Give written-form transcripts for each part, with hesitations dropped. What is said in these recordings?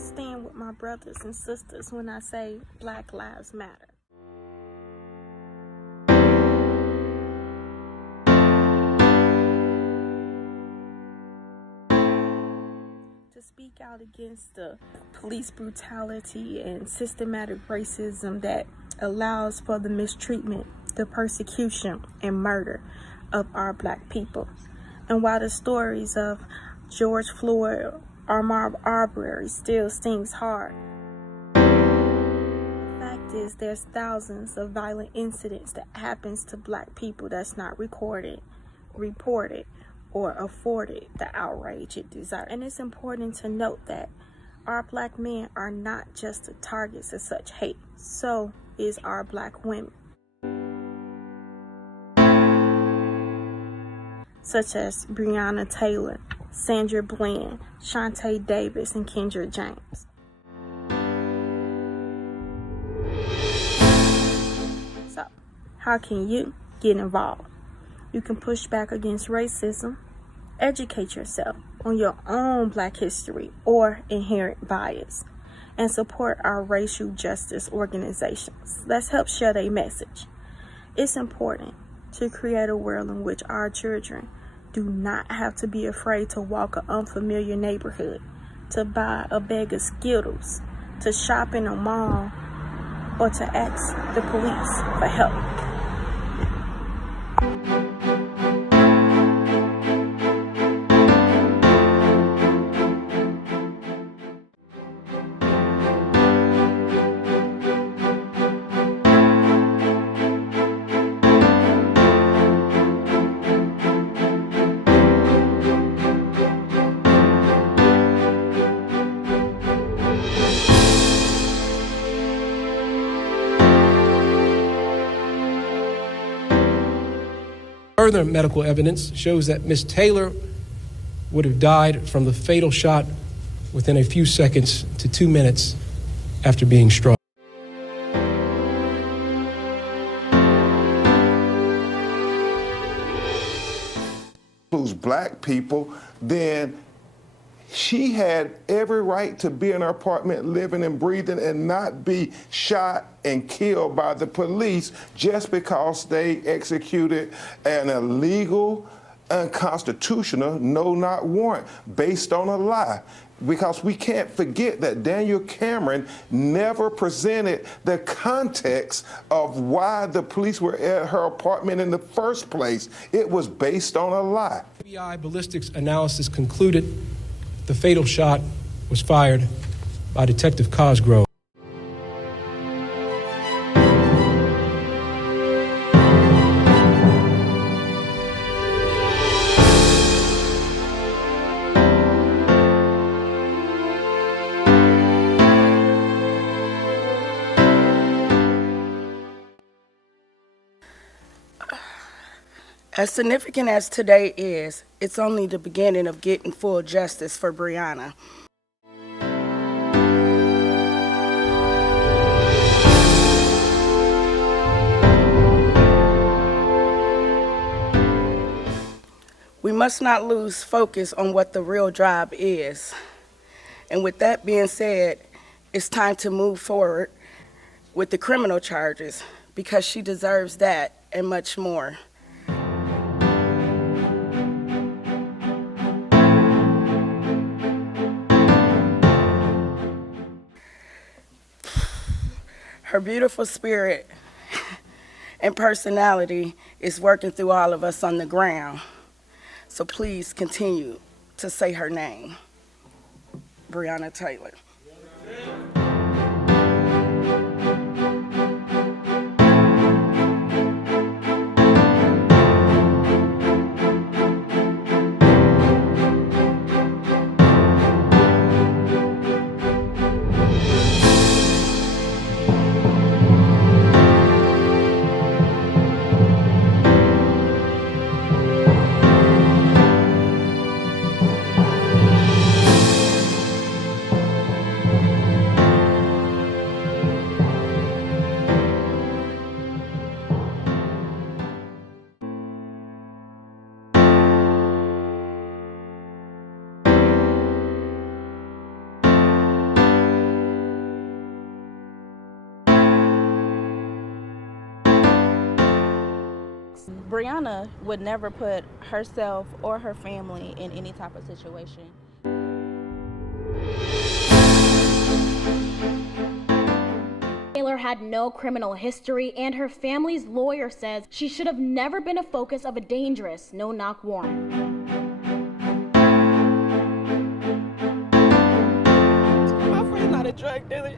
stand with my brothers and sisters when I say Black Lives Matter. To speak out against the police brutality and systematic racism that allows for the mistreatment, the persecution, and murder of our Black people. And while the stories of George Floyd or Ahmaud Arbery still stings hard, the fact is there's thousands of violent incidents that happens to Black people that's not recorded, reported, or afforded the outrage it deserves. And it's important to note that our Black men are not just the targets of such hate. So is our Black women, such as Breonna Taylor, Sandra Bland, Shantae Davis, and Kendra James. So, how can you get involved? You can push back against racism, educate yourself on your own Black history or inherent bias, and support our racial justice organizations. Let's help share their message. It's important to create a world in which our children do not have to be afraid to walk an unfamiliar neighborhood, to buy a bag of Skittles, to shop in a mall, or to ask the police for help. Further medical evidence shows that Ms. Taylor would have died from the fatal shot within a few seconds to 2 minutes after being struck. Includes Black people, then she had every right to be in her apartment living and breathing and not be shot and killed by the police just because they executed an illegal, unconstitutional, no-knock warrant based on a lie. Because we can't forget that Daniel Cameron never presented the context of why the police were at her apartment in the first place. It was based on a lie. FBI ballistics analysis concluded the fatal shot was fired by Detective Cosgrove. As significant as today is, it's only the beginning of getting full justice for Breonna. We must not lose focus on what the real job is. And with that being said, it's time to move forward with the criminal charges because she deserves that and much more. Her beautiful spirit and personality is working through all of us on the ground. So please continue to say her name, Breonna Taylor. facts. Brianna would never put herself or her family in any type of situation. Taylor had no criminal history, and her family's lawyer says she should have never been a focus of a dangerous no-knock warrant. My friend's not a drug dealer.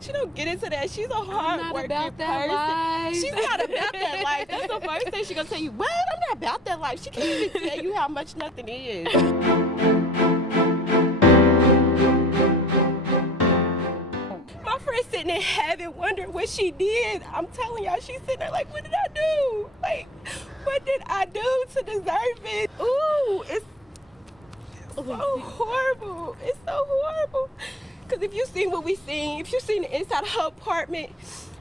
She don't get into that. She's a hard-working person. Life. She's not about that life. That's the first thing she's gonna tell you. What? I'm not about that life. She can't even tell you how much nothing is. My friend's sitting in heaven wondering what she did. I'm telling y'all, she's sitting there like, what did I do? Like, what did I do to deserve it? Ooh, it's so horrible. It's so horrible. Because if you seen what we seen, if you seen the inside of her apartment,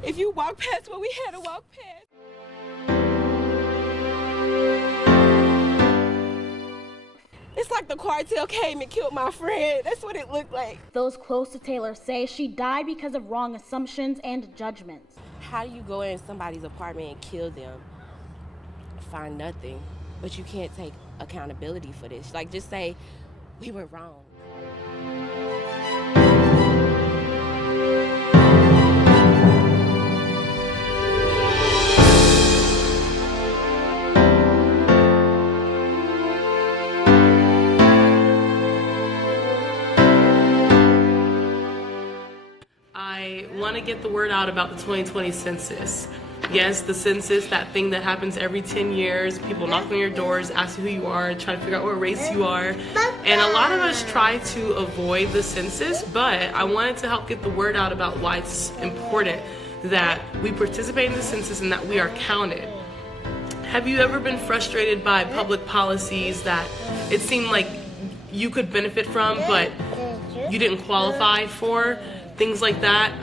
if you walk past what we had to walk past. It's like the cartel came and killed my friend. That's what it looked like. Those close to Taylor say she died because of wrong assumptions and judgments. How do you go in somebody's apartment and kill them, find nothing, but you can't take accountability for this? Like, just say, we were wrong. I want to get the word out about the 2020 census. Yes, the census, that thing that happens every 10 years, people knock on your doors, ask you who you are, try to figure out what race you are. And a lot of us try to avoid the census, but I wanted to help get the word out about why it's important that we participate in the census and that we are counted. Have you ever been frustrated by public policies that it seemed like you could benefit from, but you didn't qualify for? Things like that.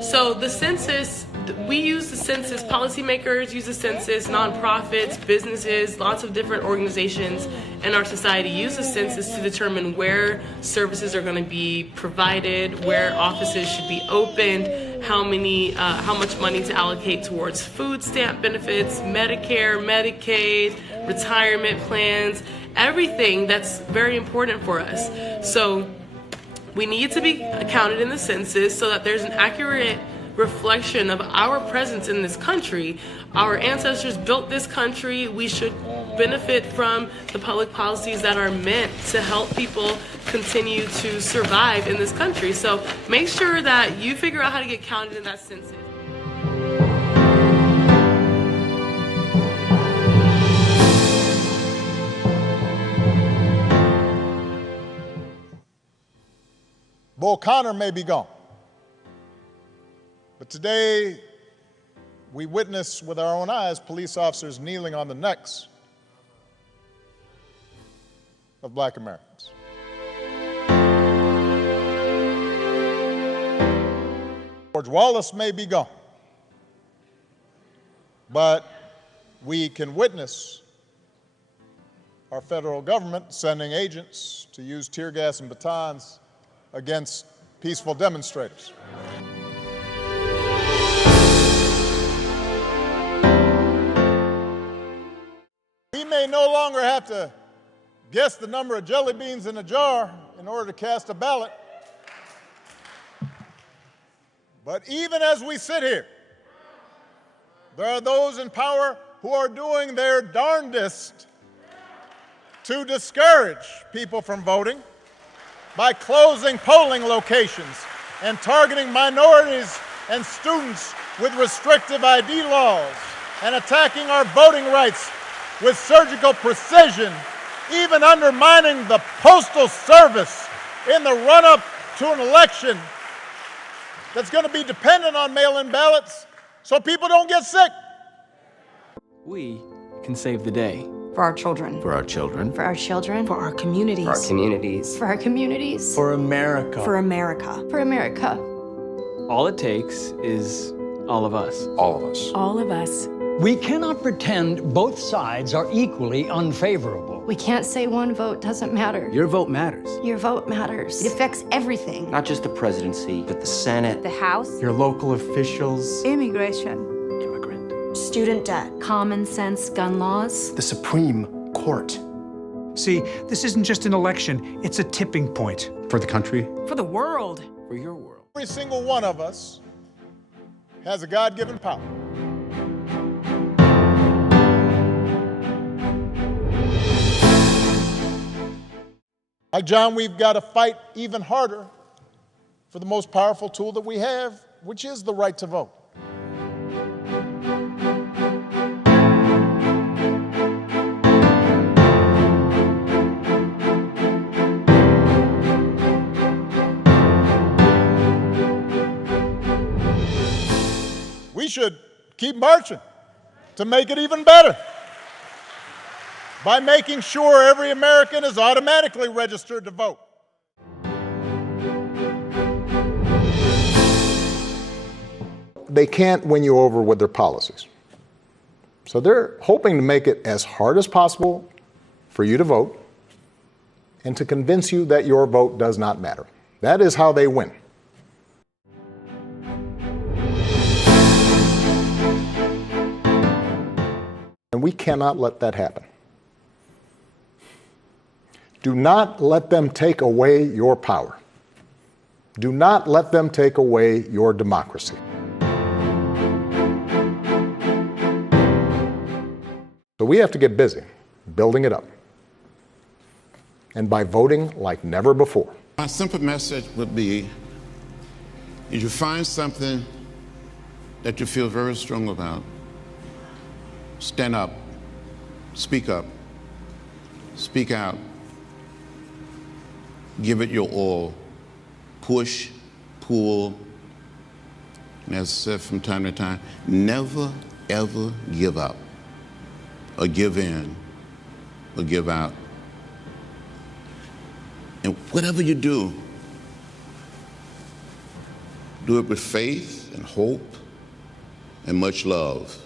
So the census, we use the census, policymakers use the census, nonprofits, businesses, lots of different organizations in our society use the census to determine where services are going to be provided, where offices should be opened, how much money to allocate towards food stamp benefits, Medicare, Medicaid, retirement plans, everything that's very important for us. So we need to be counted in the census so that there's an accurate reflection of our presence in this country. Our ancestors built this country. We should benefit from the public policies that are meant to help people continue to survive in this country. So make sure that you figure out how to get counted in that census. Bull Connor may be gone, but today we witness with our own eyes police officers kneeling on the necks of Black Americans. George Wallace may be gone, but we can witness our federal government sending agents to use tear gas and batons against peaceful demonstrators. We may no longer have to guess the number of jelly beans in a jar in order to cast a ballot. But even as we sit here, there are those in power who are doing their darndest to discourage people from voting by closing polling locations and targeting minorities and students with restrictive ID laws and attacking our voting rights with surgical precision, even undermining the Postal Service in the run-up to an election that's going to be dependent on mail-in ballots so people don't get sick. We can save the day. For our children. For our children. For our children. For our communities. For our communities. For our communities. For America. For America. For America. All it takes is all of us. All of us. All of us. We cannot pretend both sides are equally unfavorable. We can't say one vote doesn't matter. Your vote matters. Your vote matters. It affects everything. Not just the presidency, but the Senate. The House. Your local officials. Immigration. Immigrant. student debt, common sense gun laws, the Supreme Court. See, this isn't just an election, it's a tipping point. For the country. for the world. For your world. Every single one of us has a God-given power. Like John, we've got to fight even harder for the most powerful tool that we have, which is the right to vote. We should keep marching to make it even better by making sure every American is automatically registered to vote. They can't win you over with their policies. So they're hoping to make it as hard as possible for you to vote and to convince you that your vote does not matter. That is how they win. And we cannot let that happen. Do not let them take away your power. Do not let them take away your democracy. So we have to get busy building it up, and by voting like never before. My simple message would be, if you find something that you feel very strong about, stand up, speak out, give it your all, push, pull, and as I said from time to time, never, ever give up, or give in, or give out. And whatever you do it with faith and hope and much love.